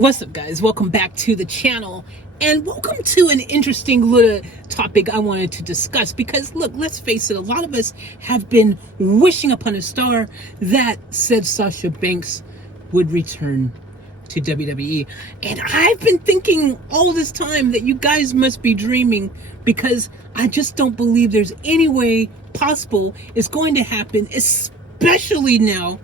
What's up, guys? Welcome back to the channel, and welcome to an interesting little topic I wanted to discuss. Because look, let's face it, a lot of us have been wishing upon a star that said Sasha Banks would return to WWE. And I've been thinking all this time that you guys must be dreaming, because I just don't believe there's any way possible it's going to happen, especially now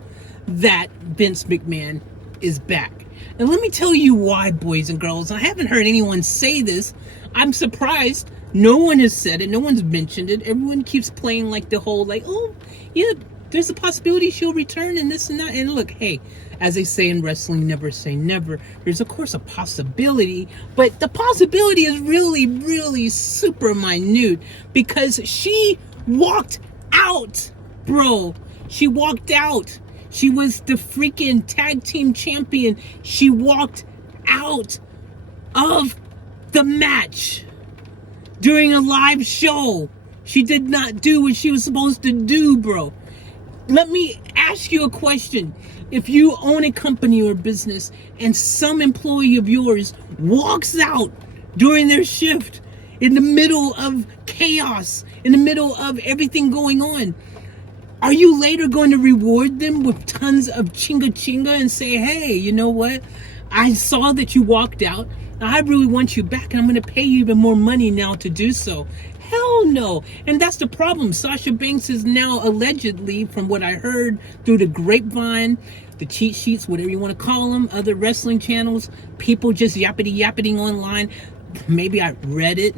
that Vince McMahon is back. And let me tell you why, boys and girls. I haven't heard anyone say this. I'm surprised no one has said it. No one's mentioned it. Everyone keeps playing like the whole, like, oh, yeah, there's a possibility she'll return and this and that. And look, hey, as they say in wrestling, never say never. There's, of course, a possibility. But the possibility is really, really super minute, because she walked out, bro. She walked out. She was the freaking tag team champion. She walked out of the match during a live show. She did not do what she was supposed to do, bro. Let me ask you a question. If you own a company or business and some employee of yours walks out during their shift in the middle of chaos, in the middle of everything going on, are you later going to reward them with tons of chinga and say, hey, you know what? I saw that you walked out. I really want you back, and I'm going to pay you even more money now to do so. Hell no. And that's the problem. Sasha Banks is now allegedly, from what I heard through the grapevine, the cheat sheets, whatever you want to call them, other wrestling channels, people just yapping online. Maybe I read it.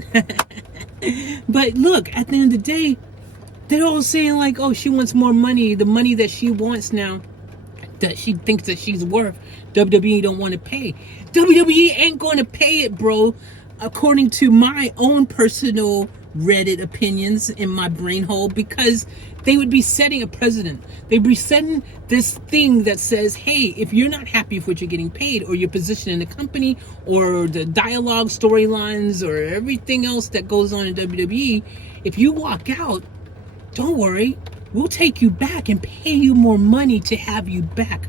But look, at the end of the day, they're all saying like, oh, she wants more money, the money that she wants now, that she thinks that she's worth. WWE don't want to pay. WWE ain't going to pay it, bro. According to my own personal Reddit opinions in my brain hole, because they would be setting a precedent. They'd be setting this thing that says, hey, if you're not happy with what you're getting paid, or your position in the company, or the dialogue, storylines, or everything else that goes on in WWE, if you walk out, don't worry, we'll take you back and pay you more money to have you back.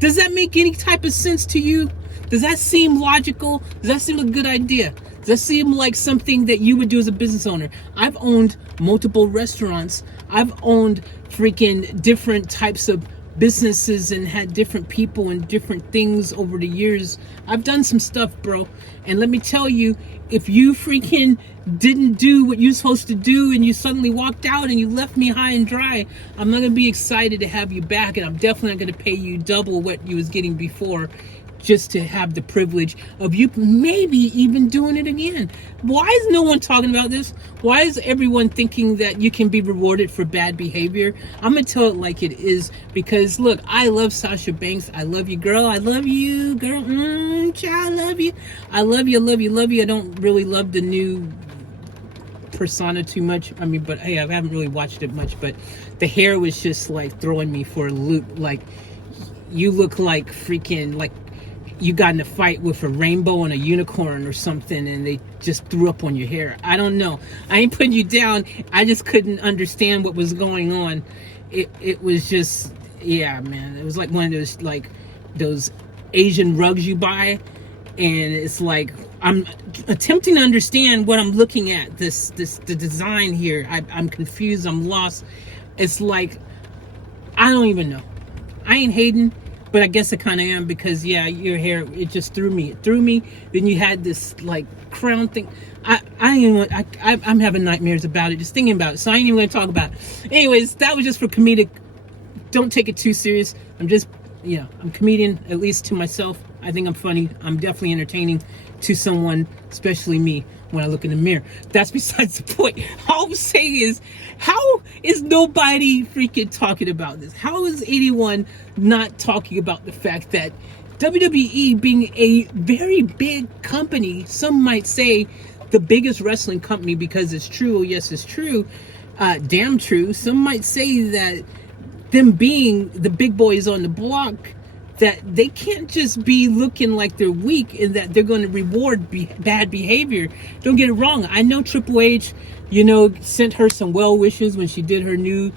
Does that make any type of sense to you? Does that seem logical? Does that seem a good idea? Does that seem like something that you would do as a business owner? I've owned multiple restaurants. I've owned freaking different types of businesses and had different people and different things over the years. I've done some stuff, bro. And let me tell you, if you freaking didn't do what you're supposed to do and you suddenly walked out and you left me high and dry, I'm not going to be excited to have you back, and I'm definitely not going to pay you double what you was getting before, just to have the privilege of you maybe even doing it again. Why is no one talking about this? Why is everyone thinking that you can be rewarded for bad behavior? I'm gonna tell it like it is, because look, I love Sasha Banks. I love you, girl. I love you, girl. Child, I love you. I love you, love you, love you. I don't really love the new persona too much. I mean, but hey, I haven't really watched it much, but the hair was just like throwing me for a loop. Like, you look like freaking, like you got in a fight with a rainbow and a unicorn or something, and they just threw up on your hair. I don't know. I ain't putting you down. I just couldn't understand what was going on. It was just, yeah, man. It was like one of those, like, those Asian rugs you buy, and it's like, I'm attempting to understand what I'm looking at. The design here. I'm confused. I'm lost. It's like, I don't even know. I ain't hating, but I guess I kind of am, because yeah, your hair, it just threw me. It threw me. Then you had this like crown thing. I'm having nightmares about it, just thinking about it. So I ain't even going to talk about it. Anyways, that was just for comedic. Don't take it too serious. I'm just, yeah, I'm a comedian, at least to myself. I think I'm funny. I'm definitely entertaining to someone, especially me, when I look in the mirror. That's besides the point. All I'm saying is, how is nobody freaking talking about this? How is anyone not talking about the fact that WWE, being a very big company, some might say the biggest wrestling company, because it's true, yes, it's true, damn true. Some might say that them being the big boys on the block, that they can't just be looking like they're weak and that they're going to reward bad behavior. Don't get it wrong. I know Triple H, sent her some well wishes when she did her new,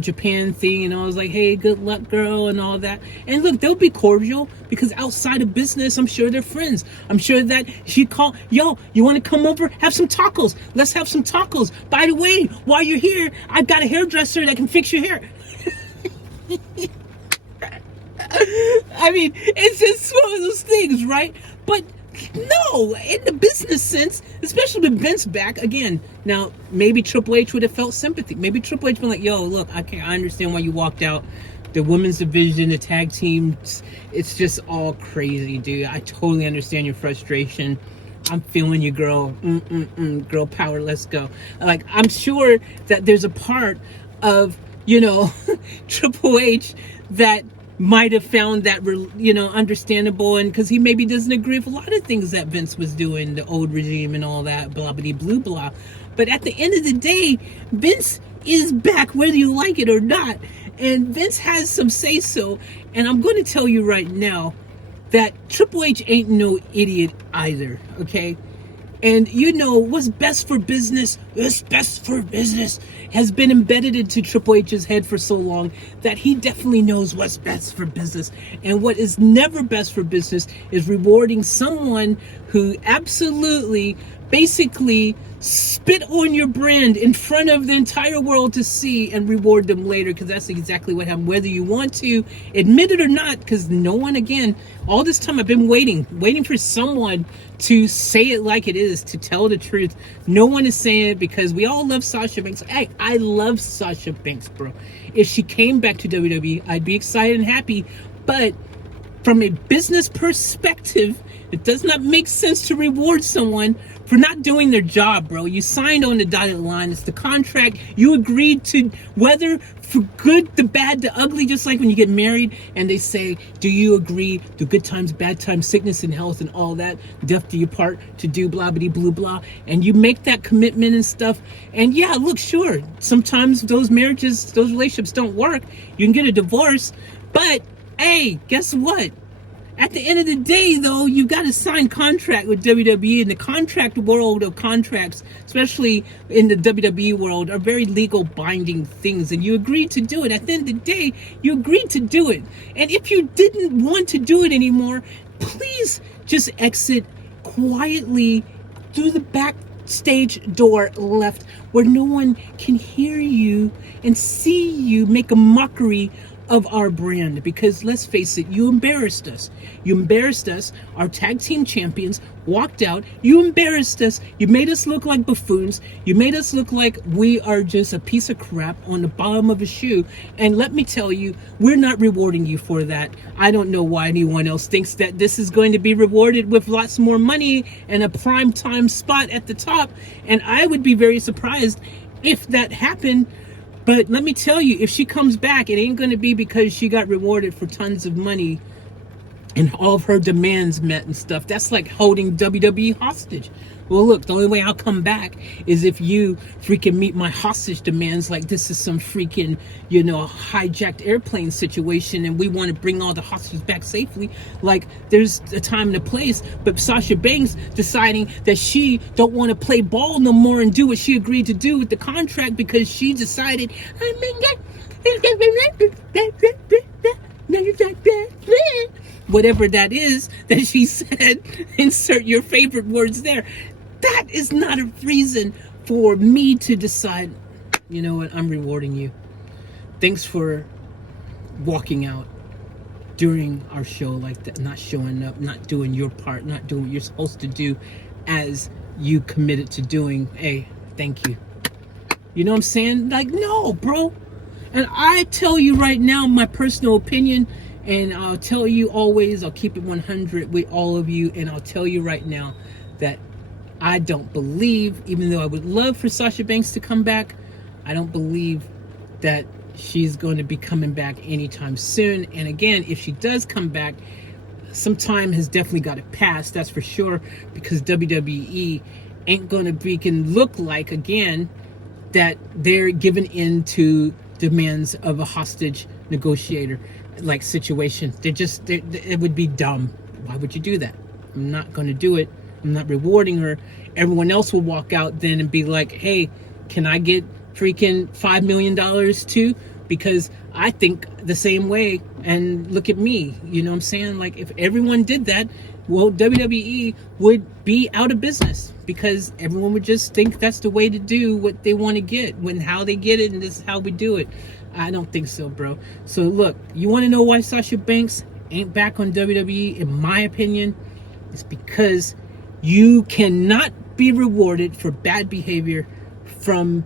Japan thing, and I was like, hey, good luck, girl, and all that. And look, they'll be cordial because outside of business, I'm sure they're friends. I'm sure that she called, yo, you want to come over? Have some tacos. Let's have some tacos. By the way, while you're here, I've got a hairdresser that can fix your hair. I mean, it's just one of those things, right? But no, in the business sense, especially with Vince back again. Now, maybe Triple H would have felt sympathy. Maybe Triple H been like, "Yo, look, I understand why you walked out. The women's division, the tag teams, it's just all crazy, dude. I totally understand your frustration. I'm feeling you, girl. Girl power, let's go." Like, I'm sure that there's a part of Triple H that might have found that understandable, and because he maybe doesn't agree with a lot of things that Vince was doing, the old regime and all that, blah blah blah blah. But at the end of the day, Vince is back whether you like it or not, and Vince has some say so. And I'm going to tell you right now that Triple H ain't no idiot either, okay? And what's best for business, what's best for business has been embedded into Triple H's head for so long that he definitely knows what's best for business. And what is never best for business is rewarding someone who absolutely, basically spit on your brand in front of the entire world to see and reward them later, because that's exactly what happened, whether you want to admit it or not. Because no one, again, all this time I've been waiting for someone to say it like it is, to tell the truth. No one is saying it, because we all love Sasha Banks. Hey, I love Sasha Banks, bro. If she came back to WWE, I'd be excited and happy. But from a business perspective, it does not make sense to reward someone for not doing their job, bro. You signed on the dotted line. It's the contract. You agreed to, whether for good, the bad, the ugly, just like when you get married and they say, do you agree to good times, bad times, sickness and health and all that, death do you part, to do blah, blah, blah, blah. And you make that commitment and stuff. And yeah, look, sure, sometimes those marriages, those relationships don't work. You can get a divorce. But, hey, guess what? At the end of the day, though, you got to sign contract with WWE, and the contract world of contracts, especially in the WWE world, are very legal binding things, and you agreed to do it. At the end of the day, you agreed to do it. And if you didn't want to do it anymore, please just exit quietly through the backstage door left, where no one can hear you and see you make a mockery of our brand. Because let's face it, you embarrassed us. You embarrassed us. Our tag team champions walked out. You embarrassed us. You made us look like buffoons. You made us look like we are just a piece of crap on the bottom of a shoe. And let me tell you, we're not rewarding you for that. I don't know why anyone else thinks that this is going to be rewarded with lots more money and a prime time spot at the top. And I would be very surprised if that happened. But let me tell you, if she comes back, it ain't going to be because she got rewarded for tons of money and all of her demands met and stuff. That's like holding WWE hostage. Well, look, the only way I'll come back is if you freaking meet my hostage demands, like this is some freaking, hijacked airplane situation and we want to bring all the hostages back safely. Like, there's a time and a place, but Sasha Banks deciding that she don't want to play ball no more and do what she agreed to do with the contract because she decided, whatever that is that she said, insert your favorite words there. That is not a reason for me to decide, you know what, I'm rewarding you. Thanks for walking out during our show like that, not showing up, not doing your part, not doing what you're supposed to do as you committed to doing. Hey, thank you. You know what I'm saying? Like, no, bro. And I tell you right now, my personal opinion, and I'll tell you always, I'll keep it 100 with all of you, and I'll tell you right now that I don't believe, even though I would love for Sasha Banks to come back, I don't believe that she's going to be coming back anytime soon. And again, if she does come back, some time has definitely got to pass, that's for sure, because WWE ain't going to can look like, again, that they're giving in to demands of a hostage negotiator like situation. It would be dumb. Why would you do that? I'm not going to do it. I'm not rewarding her. Everyone else will walk out then and be like, hey, can I get freaking $5 million too, because I think the same way. And look at me, you know what I'm saying? Like, if everyone did that, well, WWE would be out of business, because everyone would just think that's the way to do what they want to get, when how they get it, and this is how we do it. I don't think so, bro. So look, you want to know why Sasha Banks ain't back on WWE? In my opinion, it's because you cannot be rewarded for bad behavior from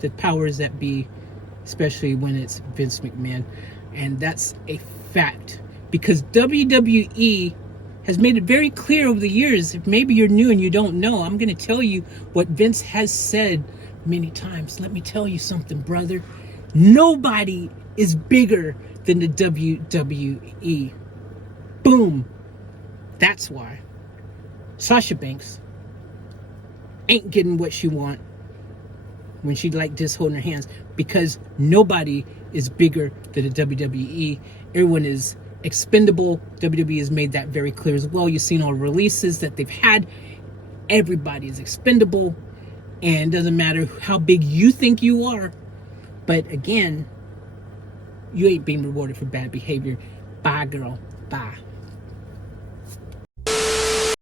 the powers that be, especially when it's Vince McMahon. And that's a fact, because WWE has made it very clear over the years. If maybe you're new and you don't know, I'm going to tell you what Vince has said many times. Let me tell you something, brother. Nobody is bigger than the WWE. Boom. That's why Sasha Banks ain't getting what she want when she like this holding her hands, because nobody is bigger than the WWE. Everyone is expendable. WWE has made that very clear as well. You've seen all the releases that they've had. Everybody is expendable, and it doesn't matter how big you think you are. But again, you ain't being rewarded for bad behavior. Bye, girl. Bye.